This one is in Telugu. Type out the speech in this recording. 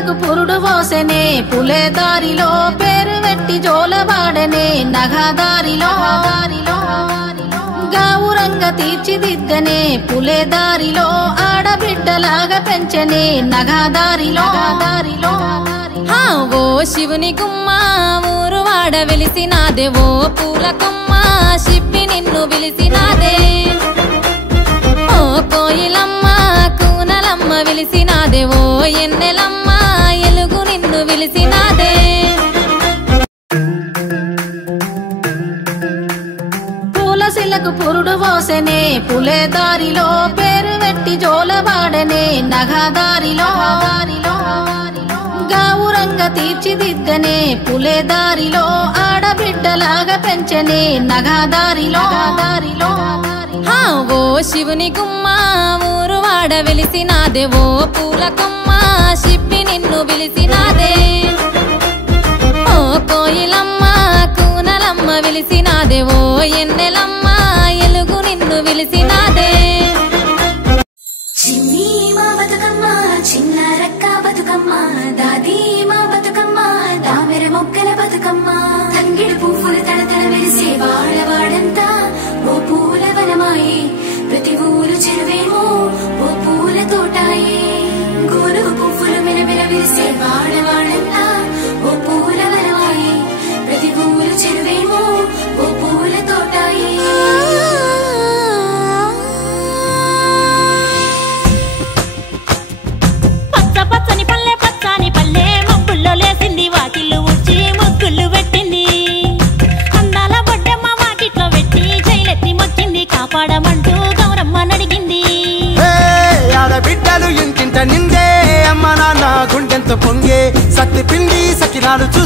తులసిలకు పురుడు పోసెనే పులే దారిలో పేరు వెట్టి జోలబాడనే నగదారిలో గావురంగ తీర్చిదిద్దనే పులే దారిలో ఆడబిడ్డలాగా పెంచనే నగదారిలో ఓ శివుని గుమ్మ ఊరు వాడ వెలిసినాదే ఓ పూల కొమ్మ శిప్పి నిన్ను పిలిసినాదే ఓ కోయిలమ్మ కూనలమ్మ విలిసినాదే ఓ ఎన్నెలమ్మ ఎలుగు నిన్ను విలిసినాదే తులసిలకు పురుడు పోసెనే పులే దారిలో పేరు వెట్టి జోలబాడనే నగదారిలో గావురంగ తీర్చిదిద్దనే పులే దారిలో ఆడబిడ్డలాగా పెంచనే నగదారిలో ఓ శివుని గుమ్మ ఊరు వాడ వెలిసినాదే ఓ పూల కొమ్మ శిప్పి నిన్ను పిలిసినాదే ఓ కోయిలమ్మ కూనలమ్మ విలిసినాదే ఓ ఎన్నెలమ్మ ఎలుగు నిన్ను విలిసినాదే చిన్ని మా బతుకమ్మ చిన్న రక్క బతుకమ్మ దాది మా బతుకమ్మ దామెర మొక్కల బతుకమ్మ తంగిడి పువ్వులు తడతడ మెరిసే వాడవాడంతా ఓ పూల వనమాయే ప్రతి ఊరు చెరువేమో ఓ పూల తోటాయే గోరుగు పువ్వులు మెరమెర విరిసే వాడవాడంతా ఓ పూల వనమాయే ప్రతి ఊరు చెరువేమో ఓ పూల తోటాయే పచ్చని పల్లె పచ్చని పల్లె మబ్బుల్లో లేసింది వాకిళ్ళు ఉచ్చి ముగ్గులు పెట్టింది అందాల బొడ్డమ్మ వాకిట్లో పెట్టి జైలెత్తి మొక్కింది కాపాడమంటూ గౌరమ్మ నడిగింది ఆడబిడ్డలు ఇంటింట నిందే అమ్మ నాన్న గుండెంత పొంగే సత్తి పిండి సకినాలు చూస్తే